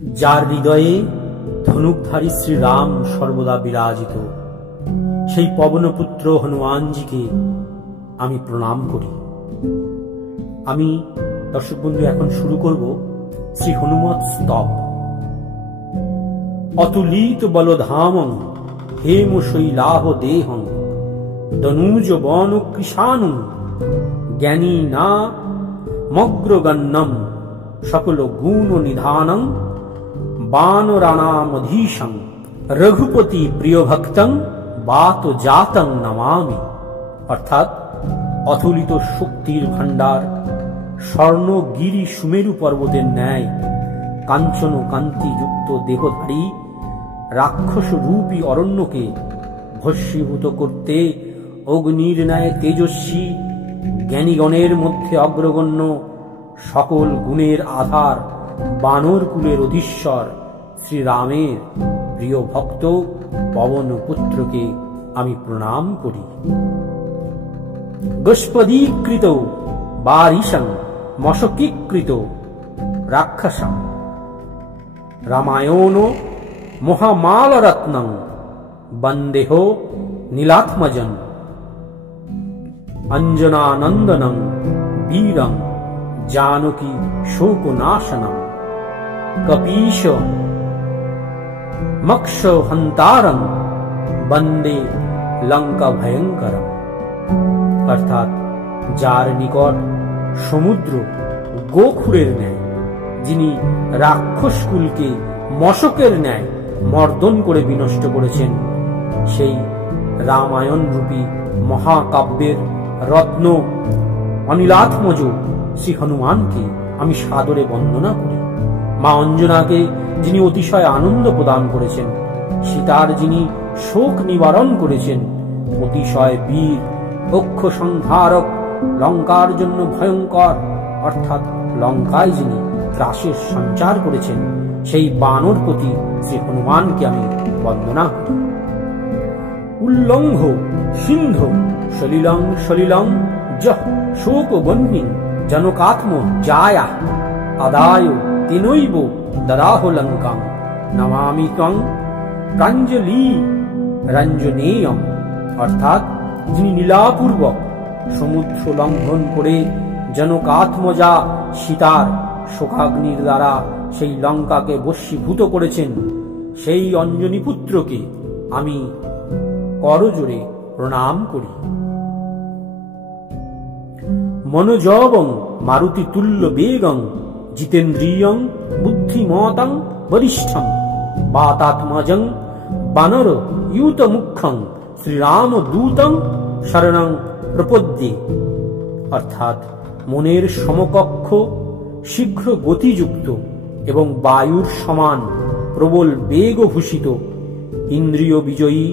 যার হৃদয়ে ধনুকধারী শ্রীরাম সর্বদা বিরাজিত, সেই পবনপুত্র হনুমানজিকে আমি প্রণাম করি। আমি দর্শক বন্ধু এখন শুরু করব শ্রী হনুমৎ স্তব। অতুলিত বলধামং হেম শৈলাহ দেহং দনুজ বন কৃষাণু জ্ঞানী না মগ্রগণ্যম সকল গুণ নিধানং বানরানামধীশং রঘুপতি প্রিয় ভক্তং বাত জাতং নমামি। অর্থাৎ অতুলিত শক্তির ভাণ্ডার, স্বর্ণগিরি সুমেরু পর্বতের ন্যায় কাঞ্চন কান্তিযুক্ত দেহধারী রাক্ষস রূপী অরণ্যকে ভস্মীভূত করতে অগ্নির ন্যায় তেজস্বী, জ্ঞানীগণের মধ্যে অগ্রগণ্য, সকল গুণের আধার বানর কুলের অধীশ্বর শ্রীরামের প্রিয় ভক্ত পবনপুত্রকে আমি প্রণাম করি। গোষ্পদীকৃত বারিশং মশকীকৃত রাক্ষসং রামায়ণ মহামালরত্নং বন্দেহ নীলাত্মজং অঞ্জনানন্দনং বীরং जानकी शोकनाशनम कपीश मक्ष हंतारम बंदे लंका भयंकरम। अर्थात जार निकट समुद्र गोखुरेर न्याय, जिनी राक्षसकुलके मशकेर न्याय मर्दन करे विनष्ट करेछेन, सेई रामायण रूपी महाकाव्येर रत्न अनिलात्मज শ্রী হনুমানকে আমি সাদরে বন্দনা করি। মা অঞ্জনাকে যিনি অতিশয় আনন্দ প্রদান করেছেন, সীতার যিনি শোক নিবারণ করেছেন, অতিশয় বীর অক্ষ সংহারক, লঙ্কার জন্য ভয়ঙ্কর, অর্থাৎ লঙ্কায় যিনি ত্রাসের সঞ্চার করেছেন, সেই বানরপতি শ্রী হনুমানকে আমি বন্দনা করি। উল্লঙ্ঘ সিন্ধ সলিলং সলিলং যহ শোক বন্যী জনকাত্ম জায়া আদায় তেনৈব দদাহ লঙ্কাং নমামি ত্বং প্রাঞ্জলি রঞ্জনেয়ম। অর্থাৎ যিনি লীলাপূর্বক সমুদ্র লঙ্ঘন করে জনকাত্মজা সীতার শোকাগ্নির দ্বারা সেই লঙ্কাকে বশীভূত করেছেন, সেই অঞ্জনী পুত্রকে আমি করজোড়ে প্রণাম করি। মনোজবং মারুতি তুল্য বেগং জিতেন্দ্রিয়ং বুদ্ধিমতং বরিষ্ঠং বাতাত্মজং বানর ইউত মুখ্যং শ্রীরাম দূতং শরণং প্রপদ্যে। অর্থাৎ মনের সমকক্ষ, শীঘ্র গতিযুক্ত এবং বায়ুর সমান প্রবল বেগভূষিত, ইন্দ্রিয় বিজয়ী,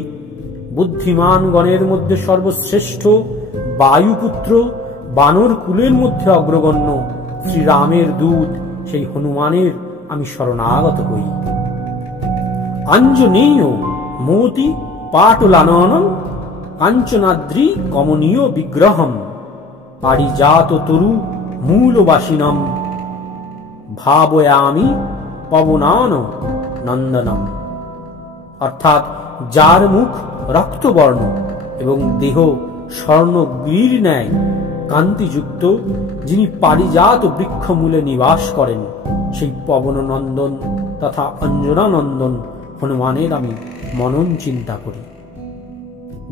বুদ্ধিমান গণের মধ্যে সর্বশ্রেষ্ঠ বায়ুপুত্র, বানর কুলের মধ্যে অগ্রগণ্য শ্রীরামের দূত সেই হনুমানের আমি শরণাগত হই। আঞ্জনেয় মতি পাটলাননং কাঞ্চনাদ্রি কমনীয় বিগ্রহম পারিজাত তরু মূলবাসিনম ভাবয়ামি পবনান নন্দনম। অর্থাৎ যার মুখ রক্তবর্ণ এবং দেহ স্বর্ণগিরির ন্যায় কান্তিযুক্ত, যিনি পারিজাত বৃক্ষমূলে নিবাস করেন, সেই পবননন্দন তথা অঞ্জনানন্দন হনুমানের আমি মনন চিন্তা করি।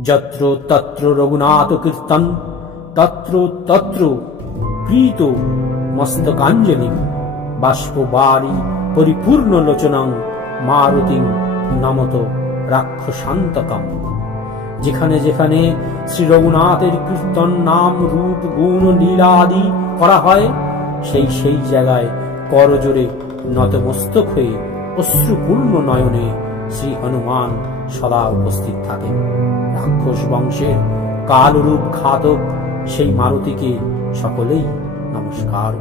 যত্র তত্র রঘুনাথ কীর্তন তত্র তত্র প্রীত মস্তকাঞ্জলি বাষ্পবারি পরিপূর্ণ লোচনং মারুতিং নমত রাক্ষসান্তকম। যেখানে যেখানে শ্রী রঘুনাথের কীর্তন, নাম, রূপ, গুণ, লীলা আদি করা হয়, সেই সেই জায়গায় করজোড়ে নতমস্তক হয়ে অশ্রুপূর্ণ নয়নে শ্রী হনুমান সদা উপস্থিত থাকেন। রাক্ষস বংশের কালরূপ ঘাতক সেই মারুতিকে সকলেই নমস্কার।